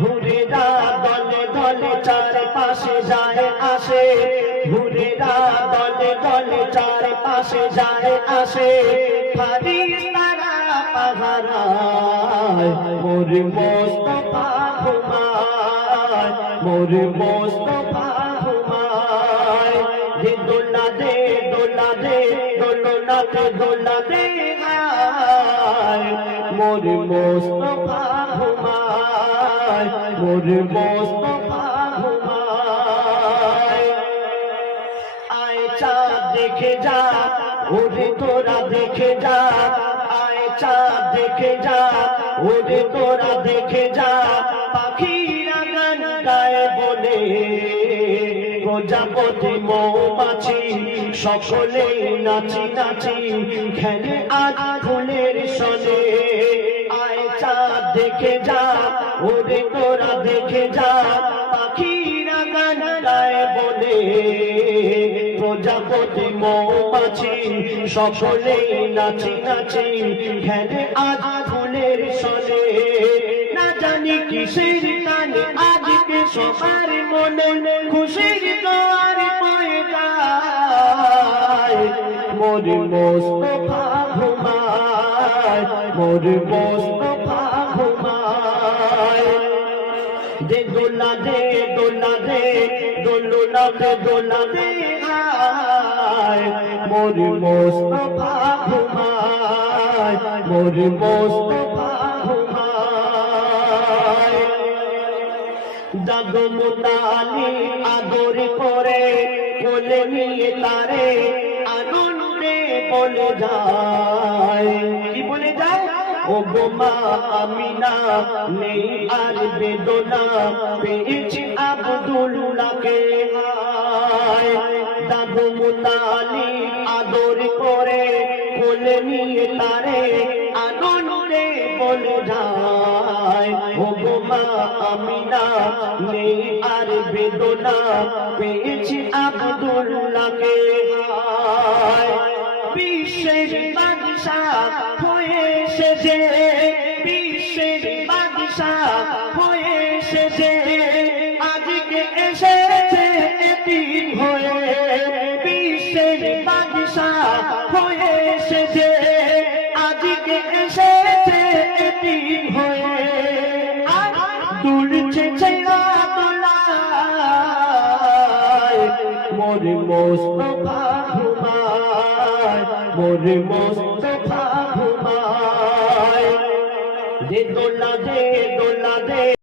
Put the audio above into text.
হুরেরা দলে দলে চারপাশে যায় আসে, হুরেরা দলে দলে চারপাশে যায় আসে, ফারিস্তারা পাহারায় মোর মুস্তাফা ঘুমায়, মোর মুস্তাফা ঘুমায়। যে দোলা দে দোলা দে দোলনা দে দোলা দে আয়, মোর মুস্তাফা ঘুমায়, মোর মুস্তাফা ঘুমায়। আয় চাঁদ দেখে যা, ওরে তোরা দেখে যা, আয় চাঁদ দেখে যা, ওরে তোরা দেখে যা, পাখিরা গান গায় বলে, প্রজাপতি মৌমাছি সকলে নাচি নাচি খেলে আজ ফুলের সনে। আয় চাঁদ দেখে যা, ওরে তোরা দেখে যা, পাখিরা গান গায় বলে, প্রজাপতি মৌমাছি সকলে নাচি নাচি খেলে আজ ফুলের সনে। না জানি কিসের গানে আজকে সবার মনে খুশির জোয়ার বয়ে যায়, মোর মুস্তাফা ঘুমায়, মোর মুস্তাফা ঘুমায়। দে দোলা দে দোলা দে দোলনা দে দোলা দে আয়, মোর মুস্তাফা ঘুমায়, মোর মুস্তাফা ঘুমায়। দাদু মুতালি আদর করে কোলে নিয়ে তারে আনন্দে বলে যায়, কি বলে যায়? ও গো মা আমিনা নেই আর বেদনা, পেয়েছি আব্দুল্লাহকে হায়। দাদু মুতালি আদর করে কোলে নিয়ে তারে আনন্দে বলে যায়, ও গো মা আমিনা নেই আর বেদনা, পেয়েছি আব্দুল্লাহকে হায়। বিশ্বের বাদশাহ হয়ে এসেছে, বিশ্বের বাদশাহ হয়ে এসেছে, আজকে এসেছে এতিম হয়ে, বিশ্বের বাদশাহ হয়ে এসেছে, আজকে এসেছে এতিম হয়ে। দুলছে ছেড়া দোলায়, মোর মুস্তাফা ঘুমায়, মোর মুস্তাফা ঘুমায়। দে দোলা দে দোলা দে